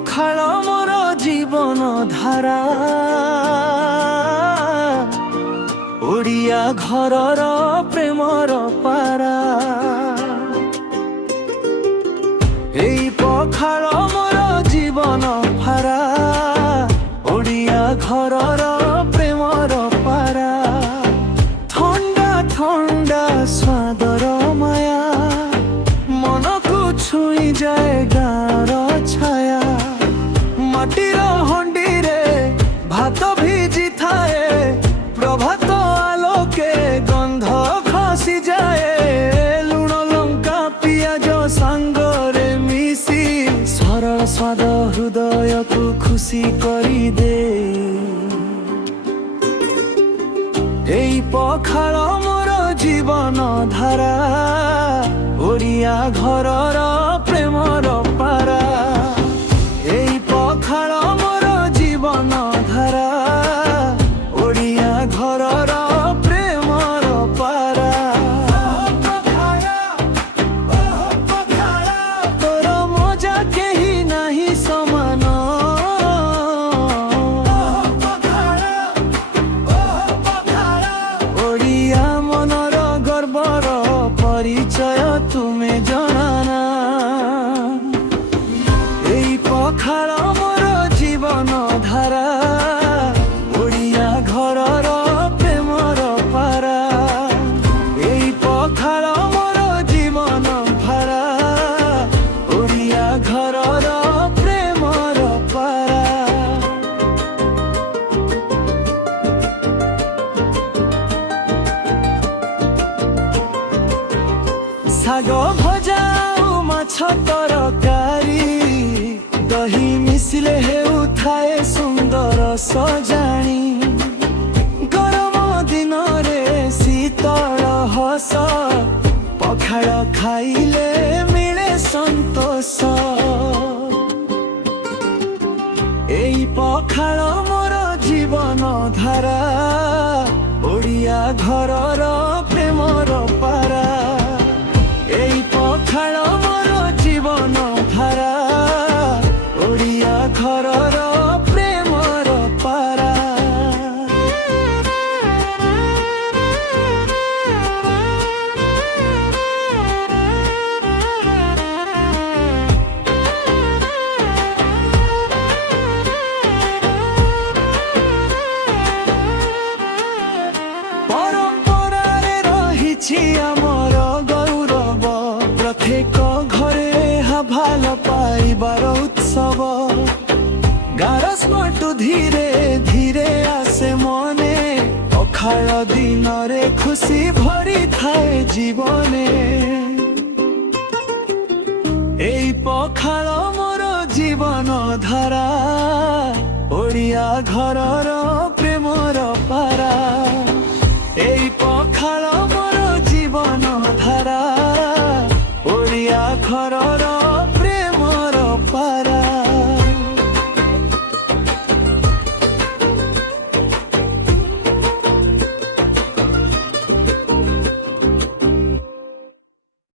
ପଖାଳ ମୋର ଜୀବନ ଧାରା ଓଡ଼ିଆ ଘରର ପ୍ରେମର ପାରା ଏଇ ପଖାଳ ମୋର ଜୀବନ ଧାରା ଓଡ଼ିଆ ଘରର ପ୍ରେମର ପାରା ଥଣ୍ଡା ଥଣ୍ଡା ସ୍ୱାଦର ମାୟା ମନକୁ ଛୁଇଁ ଯାଏ ଗାଁର ଛାୟା ମାଟିର ହଣ୍ଡିରେ ଭାତ ଭିଜି ଥାଏ ପ୍ରଭାତ ଆଲୋକେ ଗନ୍ଧ ଖସି ଯାଏ ଲୁଣ ଲଙ୍କା ପିଆଜ ସାଙ୍ଗରେ ମିଶି ସରଳ ସ୍ୱାଦ ହୃଦୟକୁ ଖୁସି କରିଦେ ଏଇ ପଖାଳ ମୋର ଜୀବନ ଧାରା ଓଡ଼ିଆ ଘରର ପ୍ରେମର ପାରା ଏଇ ପଖାଳ ମୋର ଜୀବନ ଧାରା ଓଡ଼ିଆ ଘରର ପ୍ରେମର ପାରା ତୋର ମଜା କେହି ନାହିଁ ସମାନ ଓଡ଼ିଆ ମନର ଗର୍ବର ପରିଚୟ ତୁମେ ଜଣାନା ଏଇ ପଖାଳ ମୋର ଜୀବନ ଧାରା ଓଡ଼ିଆ ଘରର ପ୍ରେମର ପାରା ଏଇ ପଖାଳ ମୋର ଜୀବନ ଧାରା ଓଡ଼ିଆ ଘରର ପ୍ରେମର ପାରା ଶାଗ ଭଜା ଆଉ ମାଛ ତରକାରୀ ଦହି ମିଶିଲେ ହେଉଥାଏ ସୁନ୍ଦର ସଜାଣି ଗରମ ଦିନରେ ଶୀତଳ ହସ ପଖାଳ ଖାଇଲେ ମିଳେ ସନ୍ତୋଷ ଏଇ ପଖାଳ ମୋର ଜୀବନ ଧାରା ଓଡ଼ିଆ ଘରର ପ୍ରେମର ପାରା ଏଇ ପଖାଳ ମୋର ଜୀବନ ଧାରା ଓଡ଼ିଆ ଘରର ପ୍ରେମର ପାରା ପରମ୍ପରାରେ ରହିଛି ଆମର ଗୌରବ ପ୍ରତ୍ୟେକ ଘରେ ଏହା ଭଲ ପାଇବାର ଉତ୍ସବ ଗାଁର ସ୍ମାର୍ଟ ଧୀରେ ଧୀରେ ଆସେ ମନେ ପଖାଳ ଦିନରେ ଖୁସି ଭରିଥାଏ ଜୀବନେ ଏଇ ପଖାଳ ମୋର ଜୀବନ ଧାରା ଓଡ଼ିଆ ଘରର ପ୍ରେମର ପାରା ଏଇ ପଖାଳ ମୋର ଜୀବନ ଧାରା ଓଡ଼ିଆ ଘର